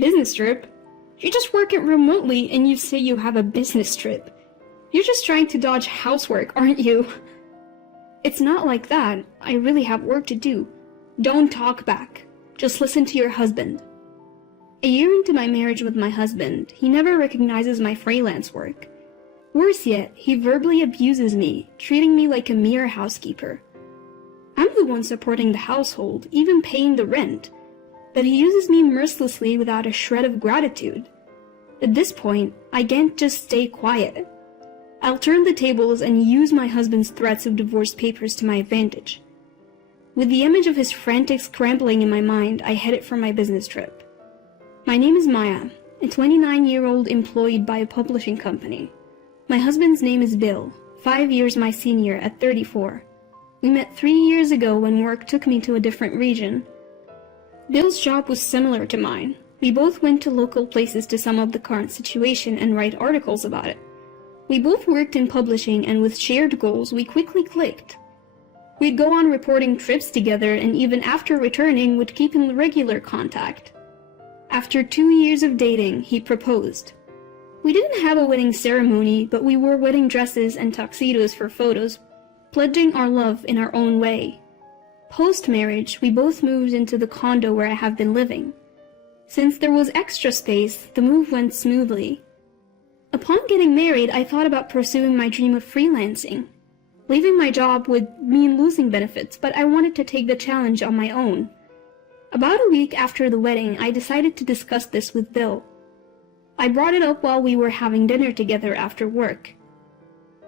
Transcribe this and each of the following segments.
Business trip? You just work it remotely and you say you have a business trip. You're just trying to dodge housework, aren't you? It's not like that. I really have work to do. Don't talk back. Just listen to your husband. A year into my marriage with my husband, he never recognizes my freelance work. Worse yet, he verbally abuses me, treating me like a mere housekeeper. I'm the one supporting the household, even paying the rent, but he uses me mercilessly without a shred of gratitude. At this point, I can't just stay quiet. I'll turn the tables and use my husband's threats of divorce papers to my advantage. With the image of his frantic scrambling in my mind, I headed for my business trip. My name is Maya, a 29-year-old employed by a publishing company. My husband's name is Bill, 5 years my senior at 34. We met 3 years ago when work took me to a different region. Bill's job was similar to mine. We both went to local places to sum up the current situation and write articles about it. We both worked in publishing, and with shared goals, we quickly clicked. We'd go on reporting trips together, and even after returning, would keep in regular contact. After 2 years of dating, he proposed. We didn't have a wedding ceremony, but we wore wedding dresses and tuxedos for photos, pledging our love in our own way. Post-marriage, we both moved into the condo where I have been living. Since there was extra space, the move went smoothly. Upon getting married, I thought about pursuing my dream of freelancing. Leaving my job would mean losing benefits, but I wanted to take the challenge on my own. About a week after the wedding, I decided to discuss this with Bill. I brought it up while we were having dinner together after work.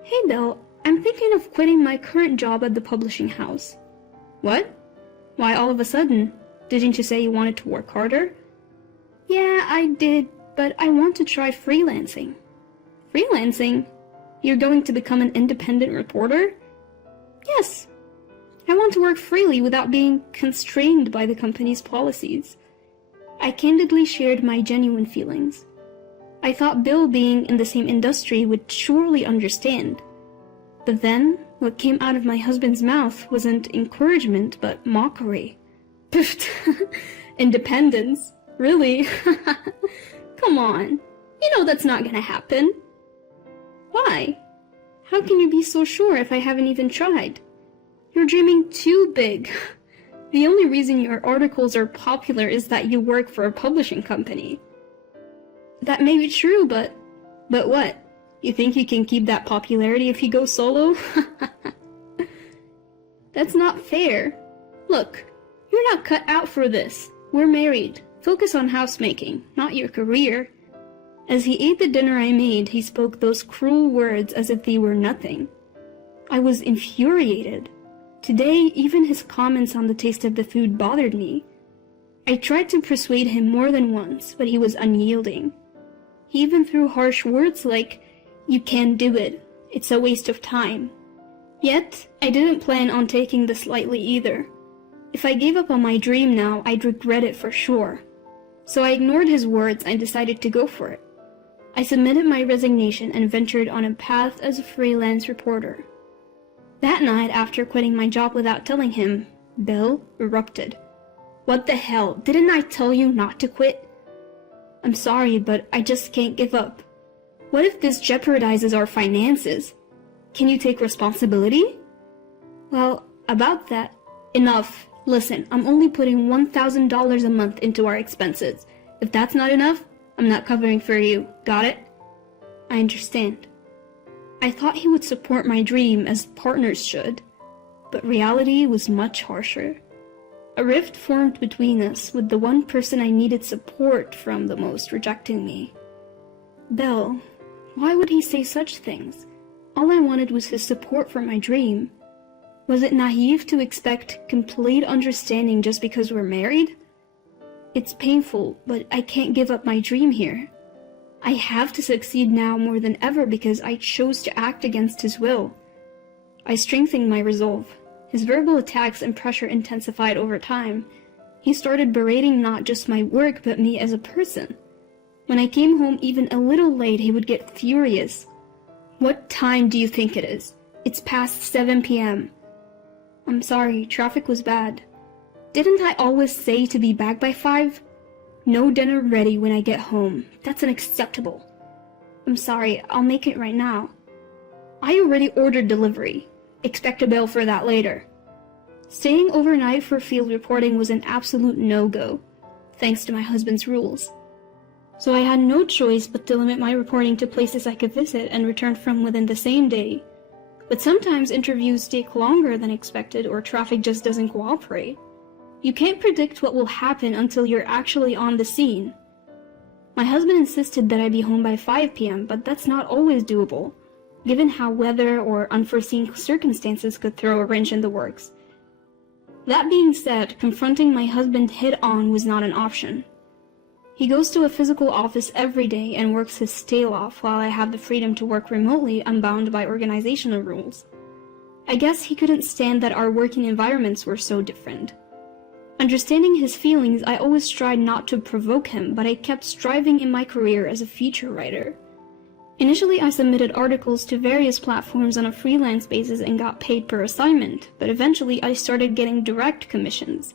Hey Bill, I'm thinking of quitting my current job at the publishing house. What? Why all of a sudden? Didn't you say you wanted to work harder? Yeah, I did, but I want to try freelancing. Freelancing? You're going to become an independent reporter? Yes. I want to work freely without being constrained by the company's policies. I candidly shared my genuine feelings. I thought Bill, being in the same industry, would surely understand. But then, what came out of my husband's mouth wasn't encouragement, but mockery. Pfft, independence? Really? Come on. You know that's not gonna happen. Why? How can you be so sure if I haven't even tried? You're dreaming too big. The only reason your articles are popular is that you work for a publishing company. That may be true, but what? You think you can keep that popularity if you go solo? That's not fair. Look, you're not cut out for this. We're married. Focus on housemaking, not your career. As he ate the dinner I made, he spoke those cruel words as if they were nothing. I was infuriated. Today, even his comments on the taste of the food bothered me. I tried to persuade him more than once, but he was unyielding. He even threw harsh words like, "You can't do it. It's a waste of time." Yet, I didn't plan on taking this lightly either. If I gave up on my dream now, I'd regret it for sure. So I ignored his words and decided to go for it. I submitted my resignation and ventured on a path as a freelance reporter. That night, after quitting my job without telling him, Bill erupted. "What the hell? Didn't I tell you not to quit?" "I'm sorry, but I just can't give up. What if this jeopardizes our finances? Can you take responsibility?" "Well, about that, enough. Listen, I'm only putting $1,000 a month into our expenses. If that's not enough, I'm not covering for you. Got it?" "I understand." I thought he would support my dream as partners should, but reality was much harsher. A rift formed between us, with the one person I needed support from the most rejecting me. Bill, why would he say such things? All I wanted was his support for my dream. Was it naive to expect complete understanding just because we're married? It's painful, but I can't give up my dream here. I have to succeed now more than ever because I chose to act against his will. I strengthened my resolve. His verbal attacks and pressure intensified over time. He started berating not just my work, but me as a person. When I came home even a little late, he would get furious. "What time do you think it is? It's past 7 p.m. "I'm sorry, traffic was bad." "Didn't I always say to be back by 5? No dinner ready when I get home. That's unacceptable. I'm sorry, I'll make it right now. I already ordered delivery. Expect a bill for that later. Staying overnight for field reporting was an absolute no-go, thanks to my husband's rules. So I had no choice but to limit my reporting to places I could visit and return from within the same day. But sometimes interviews take longer than expected or traffic just doesn't cooperate. You can't predict what will happen until you're actually on the scene. My husband insisted that I be home by 5 p.m., but that's not always doable, given how weather or unforeseen circumstances could throw a wrench in the works. That being said, confronting my husband head-on was not an option. He goes to a physical office every day and works his tail off while I have the freedom to work remotely unbound by organizational rules. I guess he couldn't stand that our working environments were so different. Understanding his feelings, I always tried not to provoke him, but I kept striving in my career as a feature writer. Initially, I submitted articles to various platforms on a freelance basis and got paid per assignment, but eventually I started getting direct commissions.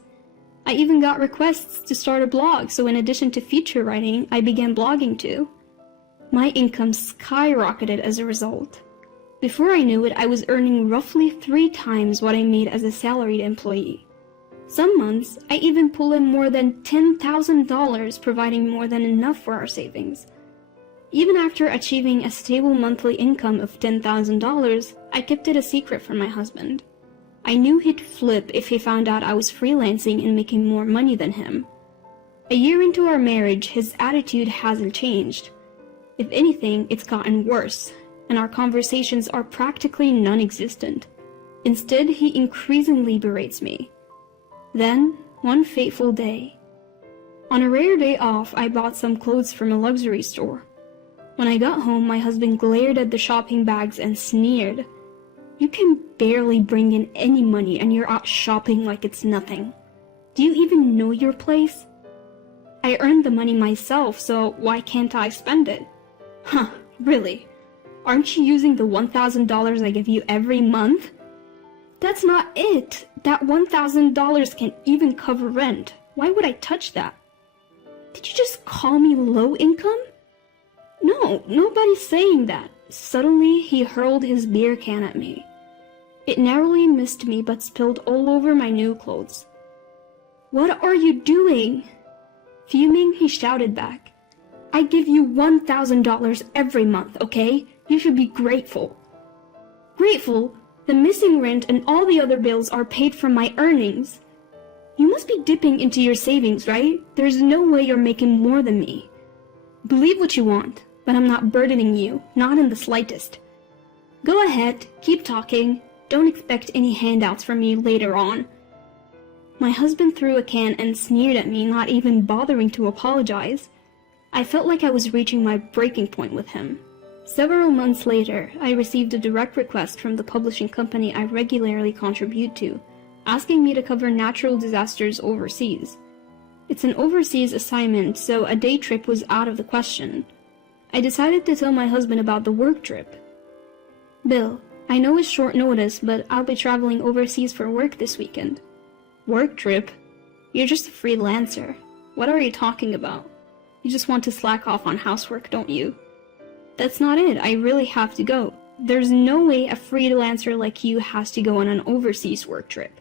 I even got requests to start a blog, so in addition to feature writing, I began blogging too. My income skyrocketed as a result. Before I knew it, I was earning roughly 3 times what I made as a salaried employee. Some months, I even pulled in more than $10,000, providing more than enough for our savings. Even after achieving a stable monthly income of $10,000, I kept it a secret from my husband. I knew he'd flip if he found out I was freelancing and making more money than him. A year into our marriage, his attitude hasn't changed. If anything, it's gotten worse, and our conversations are practically non-existent. Instead, he increasingly berates me. Then, one fateful day. On a rare day off, I bought some clothes from a luxury store. When I got home, my husband glared at the shopping bags and sneered. "You can barely bring in any money and you're out shopping like it's nothing. Do you even know your place? I earned the money myself, so why can't I spend it?" "Huh, really? Aren't you using the $1,000 I give you every month?" "That's not it. That $1,000 can't even cover rent. Why would I touch that?" "Did you just call me low income?" "No, nobody's saying that." Suddenly, he hurled his beer can at me. It narrowly missed me but spilled all over my new clothes. "What are you doing?" Fuming, he shouted back. "I give you $1,000 every month, okay? You should be grateful." "Grateful? The missing rent and all the other bills are paid from my earnings. You must be dipping into your savings, right? There's no way you're making more than me. Believe what you want, but I'm not burdening you, not in the slightest. Go ahead, keep talking. Don't expect any handouts from me later on." My husband threw a can and sneered at me, not even bothering to apologize. I felt like I was reaching my breaking point with him. Several months later, I received a direct request from the publishing company I regularly contribute to, asking me to cover natural disasters overseas. It's an overseas assignment, so a day trip was out of the question. I decided to tell my husband about the work trip. "Bill, I know it's short notice, but I'll be traveling overseas for work this weekend." "Work trip? You're just a freelancer. What are you talking about? You just want to slack off on housework, don't you?" "That's not it. I really have to go. There's no way a freelancer like you has to go on an overseas work trip.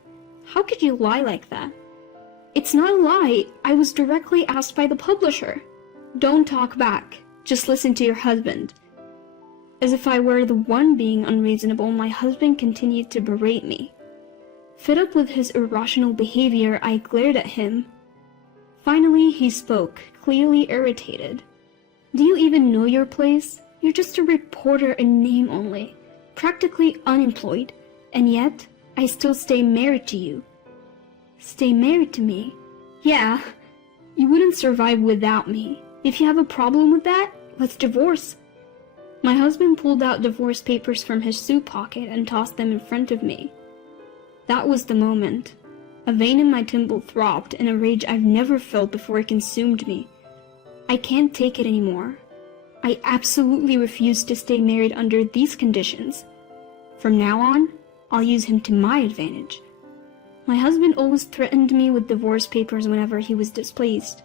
How could you lie like that?" "It's not a lie. I was directly asked by the publisher." "Don't talk back. Just listen to your husband." As if I were the one being unreasonable, my husband continued to berate me. Fed up with his irrational behavior, I glared at him. Finally, he spoke, clearly irritated. "Do you even know your place? You're just a reporter in name only, practically unemployed, and yet I still stay married to you." "Stay married to me?" "Yeah. You wouldn't survive without me. If you have a problem with that, let's divorce." My husband pulled out divorce papers from his suit pocket and tossed them in front of me. That was the moment. A vein in my temple throbbed, and a rage I've never felt before consumed me. I can't take it anymore. I absolutely refuse to stay married under these conditions. From now on, I'll use him to my advantage. My husband always threatened me with divorce papers whenever he was displeased.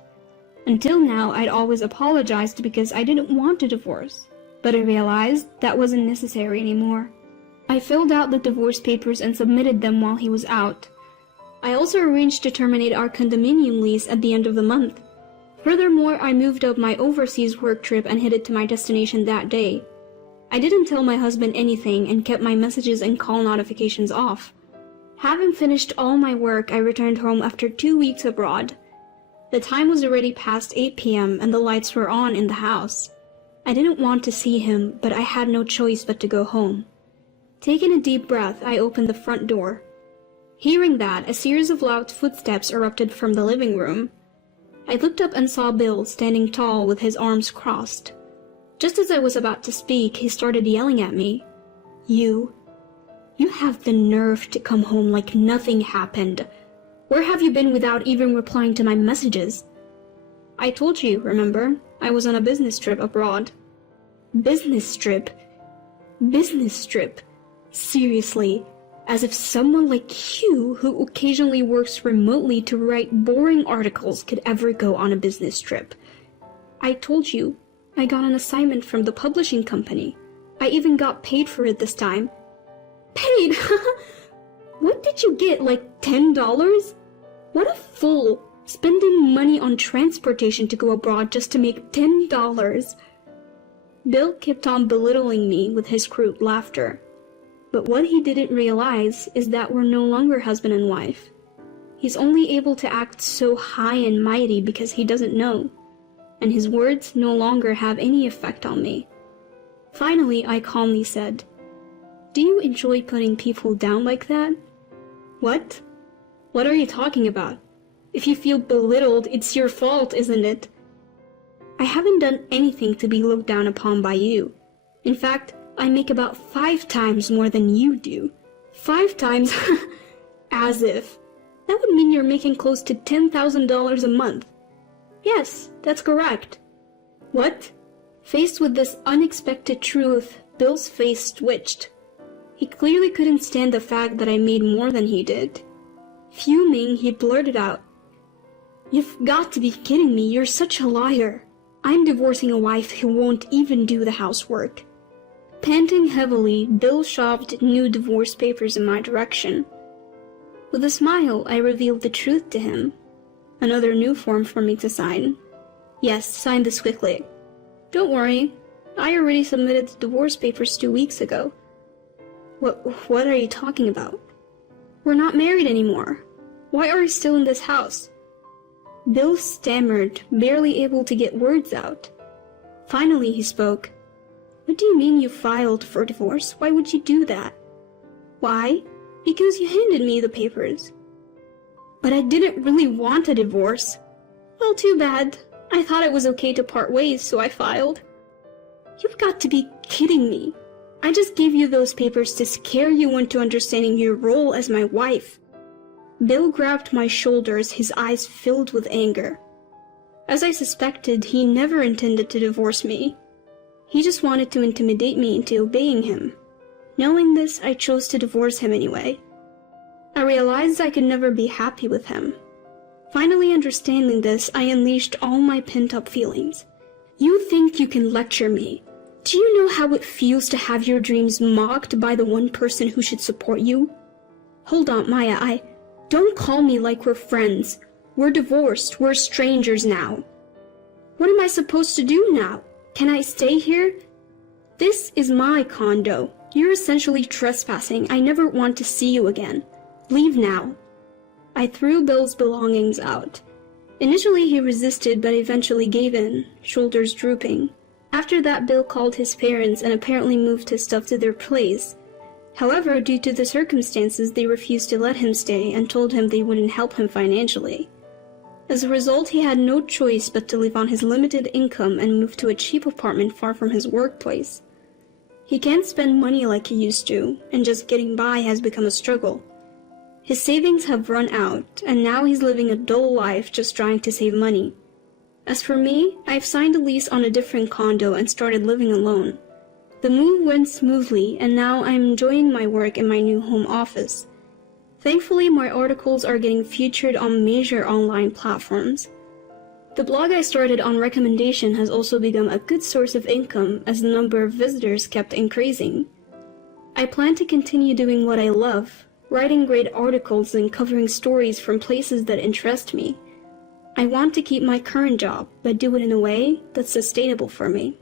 Until now, I'd always apologized because I didn't want a divorce, but I realized that wasn't necessary anymore. I filled out the divorce papers and submitted them while he was out. I also arranged to terminate our condominium lease at the end of the month. Furthermore, I moved up my overseas work trip and headed to my destination that day. I didn't tell my husband anything and kept my messages and call notifications off. Having finished all my work, I returned home after 2 weeks abroad. The time was already past 8 p.m. and the lights were on in the house. I didn't want to see him, but I had no choice but to go home. Taking a deep breath, I opened the front door. Hearing that, a series of loud footsteps erupted from the living room. I looked up and saw Bill standing tall with his arms crossed. Just as I was about to speak, he started yelling at me. You have the nerve to come home like nothing happened. Where have you been without even replying to my messages? I told you, remember? I was on a business trip abroad. Business trip? Business trip? Seriously, as if someone like you, who occasionally works remotely to write boring articles, could ever go on a business trip. I told you, I got an assignment from the publishing company. I even got paid for it this time. Paid? What did you get, like $10? What a fool, spending money on transportation to go abroad just to make $10. Bill kept on belittling me with his crude laughter. But what he didn't realize is that we're no longer husband and wife. He's only able to act so high and mighty because he doesn't know, and his words no longer have any effect on me. Finally, I calmly said, "Do you enjoy putting people down like that?" "What? What are you talking about? If you feel belittled, it's your fault, isn't it?" "I haven't done anything to be looked down upon by you. In fact, I make about 5 times more than you do." 5 times? As if. That would mean you're making close to $10,000 a month. Yes, that's correct. What? Faced with this unexpected truth, Bill's face twitched. He clearly couldn't stand the fact that I made more than he did. Fuming, he blurted out, "You've got to be kidding me, you're such a liar. I'm divorcing a wife who won't even do the housework." Panting heavily, Bill shoved new divorce papers in my direction. With a smile, I revealed the truth to him. Another new form for me to sign. "Yes, sign this quickly." "Don't worry, I already submitted the divorce papers 2 weeks ago." What are you talking about?" "We're not married anymore. Why are you still in this house?" Bill stammered, barely able to get words out. Finally he spoke. "What do you mean you filed for divorce? Why would you do that?" "Why? Because you handed me the papers." "But I didn't really want a divorce." "Well, too bad. I thought it was okay to part ways, so I filed." "You've got to be kidding me. I just gave you those papers to scare you into understanding your role as my wife." Bill grabbed my shoulders, his eyes filled with anger. As I suspected, he never intended to divorce me. He just wanted to intimidate me into obeying him. Knowing this, I chose to divorce him anyway. I realized I could never be happy with him. Finally understanding this, I unleashed all my pent-up feelings. "You think you can lecture me? Do you know how it feels to have your dreams mocked by the one person who should support you?" "Hold on, Maya, don't call me like we're friends. We're divorced, we're strangers now." "What am I supposed to do now? Can I stay here?" "This is my condo. You're essentially trespassing. I never want to see you again. Leave now." I threw Bill's belongings out. Initially he resisted, but eventually gave in, shoulders drooping. After that, Bill called his parents and apparently moved his stuff to their place. However, due to the circumstances, they refused to let him stay and told him they wouldn't help him financially. As a result, he had no choice but to live on his limited income and move to a cheap apartment far from his workplace. He can't spend money like he used to, and just getting by has become a struggle. His savings have run out, and now he's living a dull life just trying to save money. As for me, I've signed a lease on a different condo and started living alone. The move went smoothly, and now I'm enjoying my work in my new home office. Thankfully, my articles are getting featured on major online platforms. The blog I started on recommendation has also become a good source of income as the number of visitors kept increasing. I plan to continue doing what I love, writing great articles and covering stories from places that interest me. I want to keep my current job, but do it in a way that's sustainable for me.